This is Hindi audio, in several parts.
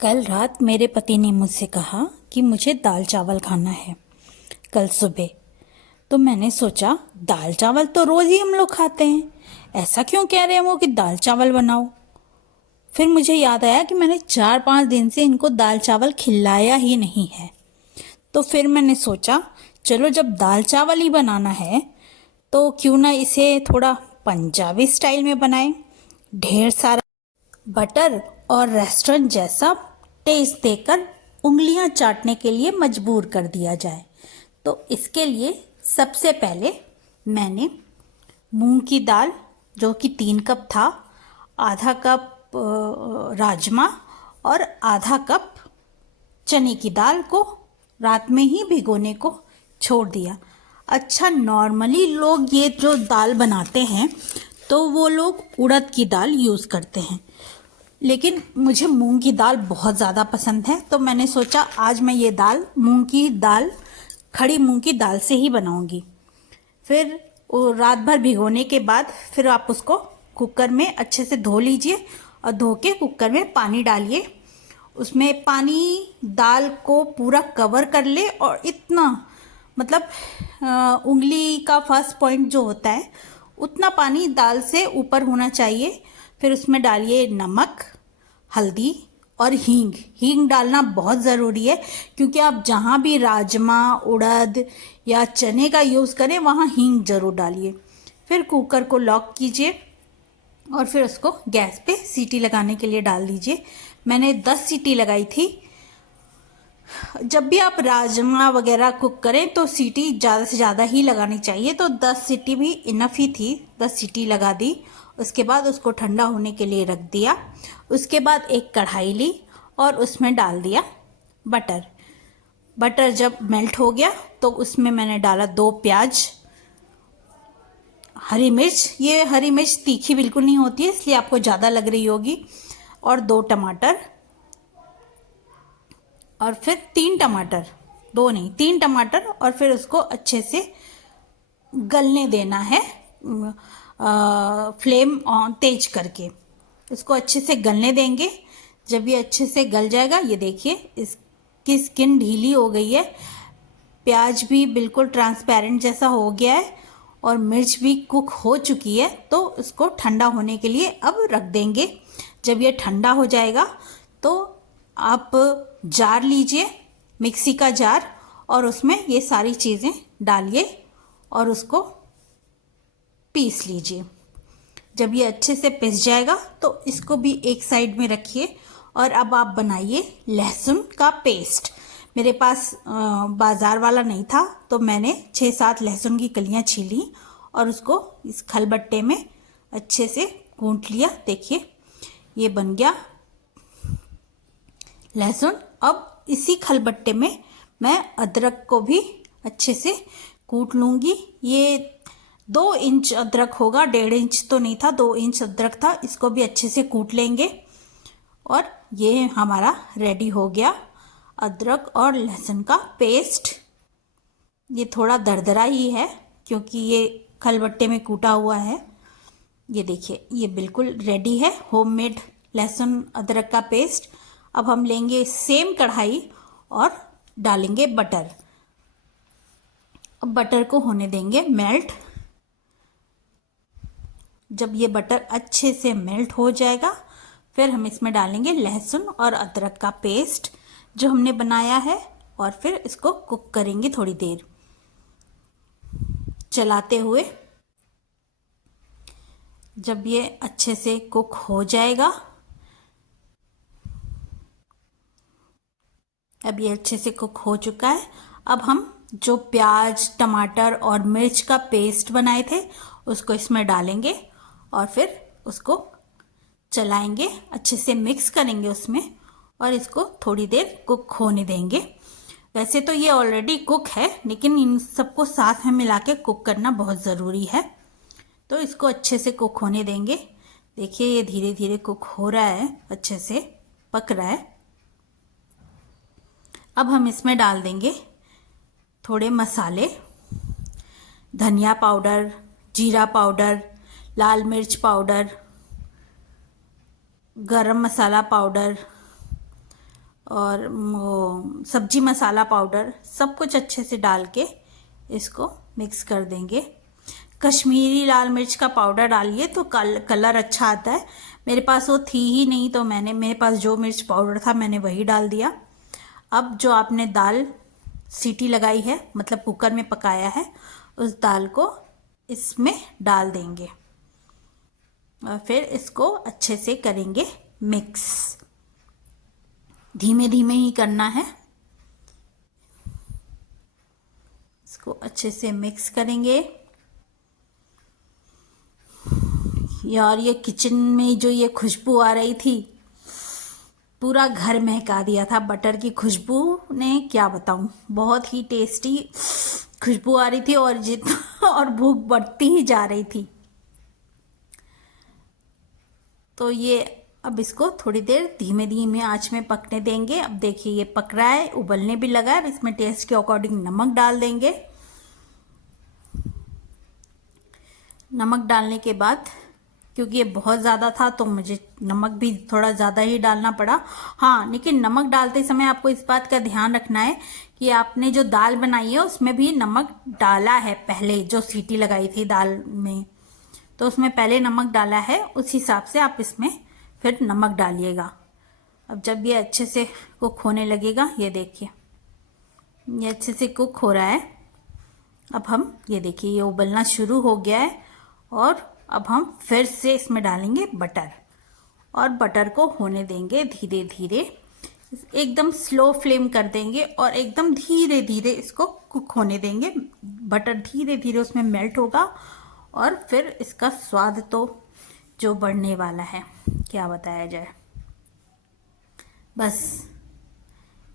कल रात मेरे पति ने मुझसे कहा कि मुझे दाल चावल खाना है कल सुबह। तो मैंने सोचा दाल चावल तो रोज़ ही हम लोग खाते हैं, ऐसा क्यों कह रहे हैं वो कि दाल चावल बनाओ। फिर मुझे याद आया कि मैंने 4-5 दिन से इनको दाल चावल खिलाया ही नहीं है। तो फिर मैंने सोचा चलो जब दाल चावल ही बनाना है तो क्यों ना इसे थोड़ा पंजाबी स्टाइल में बनाएं। ढेर सारा बटर और रेस्टोरेंट जैसा टेस्ट देकर उंगलियां चाटने के लिए मजबूर कर दिया जाए। तो इसके लिए सबसे पहले मैंने मूंग की दाल जो कि 3 कप था, आधा कप राजमा और आधा कप चने की दाल को रात में ही भिगोने को छोड़ दिया। अच्छा, नॉर्मली लोग ये जो दाल बनाते हैं तो वो लोग उड़द की दाल यूज़ करते हैं, लेकिन मुझे मूंग की दाल बहुत ज़्यादा पसंद है। तो मैंने सोचा आज मैं ये दाल मूंग की दाल खड़ी मूंग की दाल से ही बनाऊंगी। फिर वो रात भर भिगोने के बाद फिर आप उसको कुकर में अच्छे से धो लीजिए और धो के कुकर में पानी डालिए। उसमें पानी दाल को पूरा कवर कर ले और इतना मतलब उंगली का फर्स्ट पॉइंट जो होता है उतना पानी दाल से ऊपर होना चाहिए। फिर उसमें डालिए नमक, हल्दी और हींग। हींग डालना बहुत ज़रूरी है क्योंकि आप जहाँ भी राजमा, उड़द या चने का यूज़ करें वहाँ हींग ज़रूर डालिए। फिर कुकर को लॉक कीजिए और फिर उसको गैस पे सीटी लगाने के लिए डाल दीजिए। मैंने 10 सीटी लगाई थी। जब भी आप राजमा वगैरह कुक करें तो सीटी ज़्यादा से ज़्यादा ही लगानी चाहिए, तो 10 सीटी भी इनफ ही थी। 10 सीटी लगा दी, उसके बाद उसको ठंडा होने के लिए रख दिया। उसके बाद एक कढ़ाई ली और उसमें डाल दिया बटर। बटर जब मेल्ट हो गया तो उसमें मैंने डाला 2 प्याज, हरी मिर्च। ये हरी मिर्च तीखी बिल्कुल नहीं होती है इसलिए आपको ज़्यादा लग रही होगी, और 2 टमाटर, और फिर 3 टमाटर, 2 नहीं 3 टमाटर। और फिर उसको अच्छे से गलने देना है, फ्लेम ऑन तेज करके इसको अच्छे से गलने देंगे। जब ये अच्छे से गल जाएगा, ये देखिए इसकी स्किन ढीली हो गई है, प्याज भी बिल्कुल ट्रांसपेरेंट जैसा हो गया है और मिर्च भी कुक हो चुकी है। तो इसको ठंडा होने के लिए अब रख देंगे। जब ये ठंडा हो जाएगा तो आप जार लीजिए, मिक्सी का जार, और उसमें ये सारी चीज़ें डालिए और उसको पीस लीजिए। जब ये अच्छे से पिस जाएगा तो इसको भी एक साइड में रखिए। और अब आप बनाइए लहसुन का पेस्ट। मेरे पास बाज़ार वाला नहीं था तो मैंने 6-7 लहसुन की कलियां छीली और उसको इस खलबट्टे में अच्छे से कूट लिया। देखिए ये बन गया लहसुन। अब इसी खलबट्टे में मैं अदरक को भी अच्छे से कूट लूँगी। ये 2 इंच अदरक होगा, 1.5 इंच तो नहीं था, 2 इंच अदरक था। इसको भी अच्छे से कूट लेंगे और ये हमारा रेडी हो गया अदरक और लहसुन का पेस्ट। ये थोड़ा दरदरा ही है क्योंकि ये खलबट्टे में कूटा हुआ है। ये देखिए ये बिल्कुल रेडी है होममेड लहसुन अदरक का पेस्ट। अब हम लेंगे सेम कढ़ाई और डालेंगे बटर। अब बटर को होने देंगे मेल्ट। जब ये बटर अच्छे से मेल्ट हो जाएगा फिर हम इसमें डालेंगे लहसुन और अदरक का पेस्ट जो हमने बनाया है और फिर इसको कुक करेंगे थोड़ी देर चलाते हुए। जब ये अच्छे से कुक हो जाएगा, अब ये अच्छे से कुक हो चुका है। अब हम जो प्याज, टमाटर और मिर्च का पेस्ट बनाए थे उसको इसमें डालेंगे और फिर उसको चलाएंगे, अच्छे से मिक्स करेंगे उसमें और इसको थोड़ी देर कुक होने देंगे। वैसे तो ये ऑलरेडी कुक है लेकिन इन सबको साथ में मिला के कुक करना बहुत ज़रूरी है। तो इसको अच्छे से कुक होने देंगे। देखिए ये धीरे धीरे कुक हो रहा है, अच्छे से पक रहा है। अब हम इसमें डाल देंगे थोड़े मसाले, धनिया पाउडर, जीरा पाउडर, लाल मिर्च पाउडर, गरम मसाला पाउडर और वो सब्जी मसाला पाउडर सब कुछ अच्छे से डाल के इसको मिक्स कर देंगे। कश्मीरी लाल मिर्च का पाउडर डालिए तो कलर अच्छा आता है। मेरे पास वो थी ही नहीं तो मेरे पास जो मिर्च पाउडर था मैंने वही डाल दिया। अब जो आपने दाल सीटी लगाई है, मतलब कुकर में पकाया है, उस दाल को इसमें डाल देंगे और फिर इसको अच्छे से करेंगे मिक्स। धीमे धीमे ही करना है। इसको अच्छे से मिक्स करेंगे। यार ये किचन में जो ये खुशबू आ रही थी, पूरा घर महका दिया था। बटर की खुशबू ने क्या बताऊं, बहुत ही टेस्टी खुशबू आ रही थी और और भूख बढ़ती ही जा रही थी। तो ये अब इसको थोड़ी देर धीमे धीमे आंच में पकने देंगे। अब देखिए ये पक रहा है, उबलने भी लगा है। अब इसमें टेस्ट के अकॉर्डिंग नमक डाल देंगे। नमक डालने के बाद, क्योंकि ये बहुत ज़्यादा था तो मुझे नमक भी थोड़ा ज़्यादा ही डालना पड़ा। हाँ, लेकिन नमक डालते समय आपको इस बात का ध्यान रखना है कि आपने जो दाल बनाई है उसमें भी नमक डाला है पहले, जो सीटी लगाई थी दाल में तो उसमें पहले नमक डाला है। उस हिसाब से आप इसमें फिर नमक डालिएगा। अब जब ये अच्छे से कुक होने लगेगा, ये देखिए ये अच्छे से कुक हो रहा है। अब हम ये देखिए ये उबलना शुरू हो गया है और अब हम फिर से इसमें डालेंगे बटर और बटर को होने देंगे धीरे धीरे। एकदम स्लो फ्लेम कर देंगे और एकदम धीरे धीरे इसको कुक होने देंगे। बटर धीरे धीरे उसमें मेल्ट होगा और फिर इसका स्वाद तो जो बढ़ने वाला है क्या बताया जाए। बस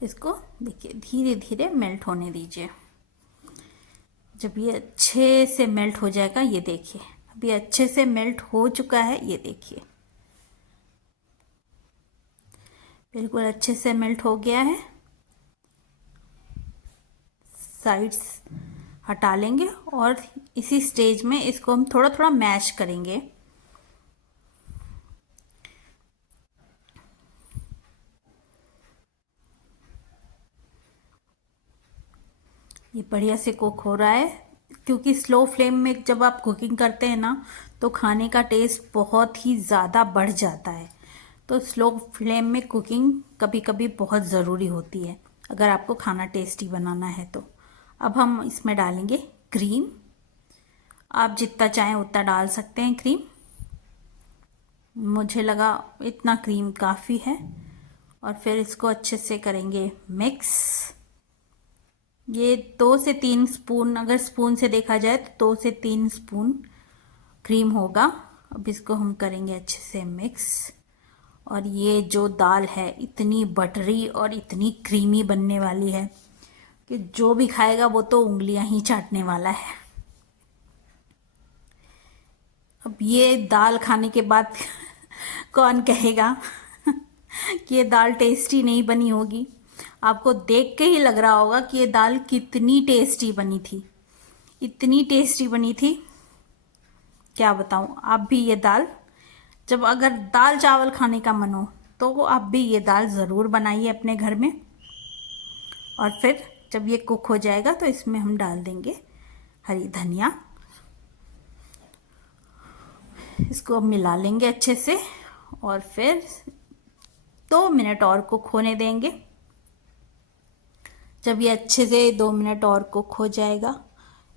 इसको देखिए धीरे धीरे मेल्ट होने दीजिए। जब ये अच्छे से मेल्ट हो जाएगा, ये देखिए अभी अच्छे से मेल्ट हो चुका है। ये देखिए बिल्कुल अच्छे से मेल्ट हो गया है। साइड्स हटा लेंगे और इसी स्टेज में इसको हम थोड़ा थोड़ा मैश करेंगे। ये बढ़िया से कुक हो रहा है, क्योंकि स्लो फ्लेम में जब आप कुकिंग करते हैं ना तो खाने का टेस्ट बहुत ही ज़्यादा बढ़ जाता है। तो स्लो फ्लेम में कुकिंग कभी कभी बहुत ज़रूरी होती है अगर आपको खाना टेस्टी बनाना है तो। अब हम इसमें डालेंगे क्रीम। आप जितना चाहें उतना डाल सकते हैं क्रीम। मुझे लगा इतना क्रीम काफ़ी है। और फिर इसको अच्छे से करेंगे मिक्स। ये 2 से 3 स्पून, अगर स्पून से देखा जाए तो 2 से 3 स्पून क्रीम होगा। अब इसको हम करेंगे अच्छे से मिक्स। और ये जो दाल है इतनी बटरी और इतनी क्रीमी बनने वाली है कि जो भी खाएगा वो तो उंगलियां ही चाटने वाला है। अब ये दाल खाने के बाद कौन कहेगा कि ये दाल टेस्टी नहीं बनी होगी। आपको देख के ही लग रहा होगा कि ये दाल कितनी टेस्टी बनी थी, इतनी टेस्टी बनी थी क्या बताऊं। आप भी ये दाल, जब अगर दाल चावल खाने का मन हो तो आप भी ये दाल ज़रूर बनाइए अपने घर में। और फिर जब ये कुक हो जाएगा तो इसमें हम डाल देंगे हरी धनिया। इसको अब मिला लेंगे अच्छे से और फिर 2 मिनट और कुक होने देंगे। जब ये अच्छे से 2 मिनट और कुक हो जाएगा,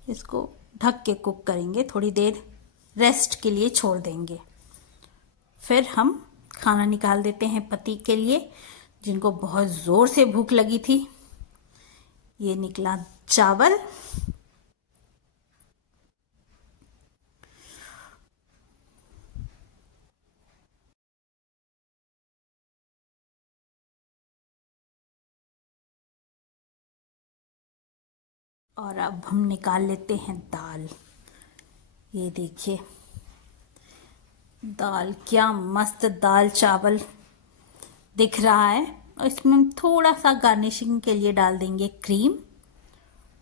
इसको ढक के कुक करेंगे, थोड़ी देर रेस्ट के लिए छोड़ देंगे। फिर हम खाना निकाल देते हैं पति के लिए, जिनको बहुत ज़ोर से भूख लगी थी। ये निकला चावल। और अब हम निकाल लेते हैं दाल। ये देखिए दाल, क्या मस्त दाल चावल दिख रहा है। और इसमें हम थोड़ा सा गार्निशिंग के लिए डाल देंगे क्रीम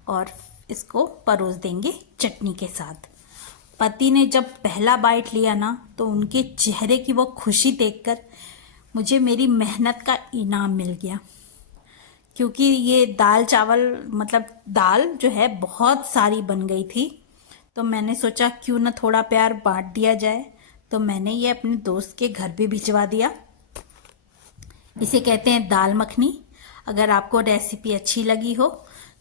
और इसको परोस देंगे चटनी के साथ। पति ने जब पहला बाइट लिया ना तो उनके चेहरे की वो खुशी देखकर मुझे मेरी मेहनत का इनाम मिल गया। क्योंकि ये दाल चावल मतलब दाल जो है बहुत सारी बन गई थी, तो मैंने सोचा क्यों ना थोड़ा प्यार बांट दिया जाए। तो मैंने ये अपने दोस्त के घर भी भिजवा दिया। इसे कहते हैं दाल मखनी। अगर आपको रेसिपी अच्छी लगी हो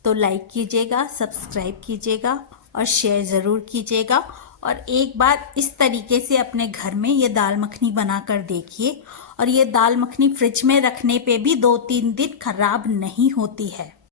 तो लाइक कीजिएगा, सब्सक्राइब कीजिएगा और शेयर ज़रूर कीजिएगा। और एक बार इस तरीके से अपने घर में ये दाल मखनी बनाकर देखिए, और ये दाल मखनी फ्रिज में रखने पे भी 2-3 दिन खराब नहीं होती है।